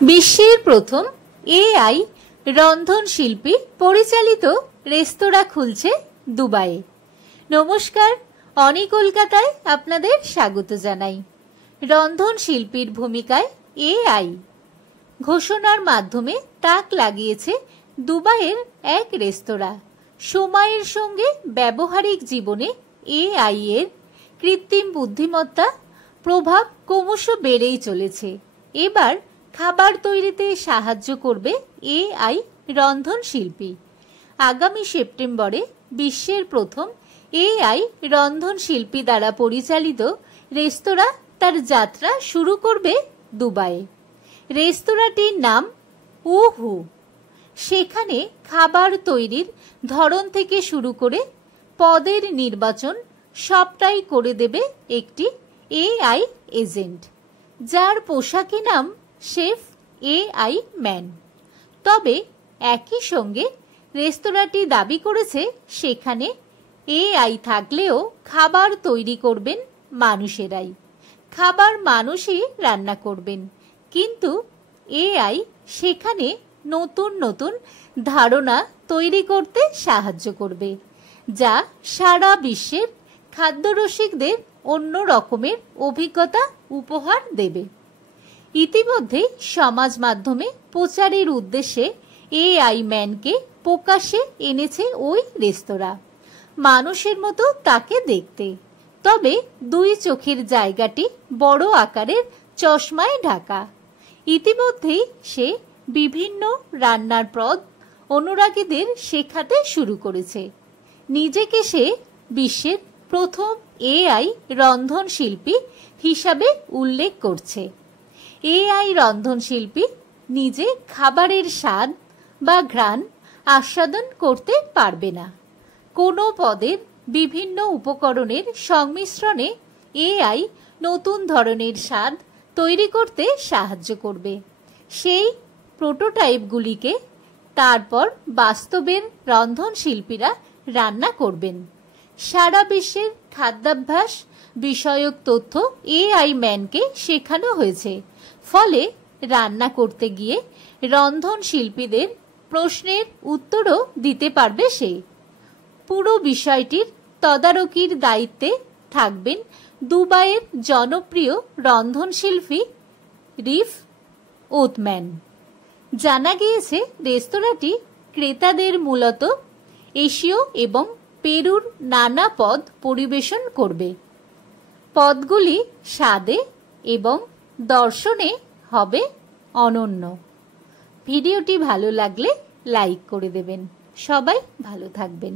বিশ্বের প্রথম এআই রন্ধনশিল্পী পরিচালিত রেস্তোরাঁ খুলছে দুবাইয়ে। নমস্কার, অনি কলকাতায় আপনাদের স্বাগত জানাই। রন্ধনশিল্পীর ভূমিকায় এআই ঘোষণার মাধ্যমে তাক লাগিয়েছে দুবাইয়ের এক রেস্তোরাঁ। সময়ের সঙ্গে ব্যবহারিক জীবনে এআই এর কৃত্রিম বুদ্ধিমত্তা প্রভাব ক্রমশ বেড়েই চলেছে। এবার খাবার তৈরিতে সাহায্য করবে এআই রন্ধনশিল্পী। আগামী সেপ্টেম্বরে বিশ্বের প্রথম এআই রন্ধনশিল্পী দ্বারা পরিচালিত রেস্তোরাঁ তার যাত্রা শুরু করবে দুবাইয়ে। রেস্তোরাঁটির নাম উহু। সেখানে খাবার তৈরির ধরন থেকে শুরু করে পদের নির্বাচন সবটাই করে দেবে একটি এআই এজেন্ট, যার পোশাকি নাম শেফ এআই ম্যান। তবে একই সঙ্গে রেস্তোরাঁটি দাবি করেছে সেখানে এআই থাকলেও খাবার তৈরি করবেন মানুষেরাই। খাবার মানুষই রান্না করবেন, কিন্তু এআই সেখানে নতুন নতুন ধারণা তৈরি করতে সাহায্য করবে, যা সারা বিশ্বের খাদ্যরসিকদের অন্য রকমের অভিজ্ঞতা উপহার দেবে। ইতিমধ্যেই সমাজ মাধ্যমে প্রচারের উদ্দেশ্যে এআই ম্যানকে প্রকাশ্যে এনেছে ওই রেস্তোরাঁ। মানুষের মতো তাকে দেখতে, তবে দুই চোখের জায়গাটি বড় আকারের চশমায় ঢাকা। ইতিমধ্যেই সে বিভিন্ন রান্নার পদ অনুরাগীদের শেখাতে শুরু করেছে। নিজেকে সে বিশ্বের প্রথম এআই রন্ধনশিল্পী হিসাবে উল্লেখ করছে। এআই রন্ধনশিল্পী নিজে খাবারের স্বাদ বা ঘ্রাণ আস্বাদন করতে পারবে না। কোনো পদের বিভিন্ন উপকরণের সংমিশ্রণে এআই নতুন ধরনের স্বাদ তৈরি করতে সাহায্য করবে। সেই প্রোটোটাইপগুলিকে তারপর বাস্তবের রন্ধনশিল্পীরা রান্না করবেন। সারা বিশ্বের খাদ্যাভ্যাস বিষয়ক তথ্য এআই ম্যানকে শেখানো হয়েছে। ফলে রান্না করতে গিয়ে রন্ধনশিল্পীদের প্রশ্নের উত্তরও দিতে পারবে সে। পুরো বিষয়টির তদারকির দায়িত্বে থাকবেন দুবাইয়ের জনপ্রিয় রন্ধনশিল্পী রিফ ওথম্যান। জানা গিয়েছে রেস্তোরাঁটি ক্রেতাদের মূলত এশীয় এবং পেরুর নানা পদ পরিবেশন করবে। পদগুলি স্বাদে এবং দর্শনে হবে অনন্য। ভিডিওটি ভালো লাগলে লাইক করে দেবেন। সবাই ভালো থাকবেন।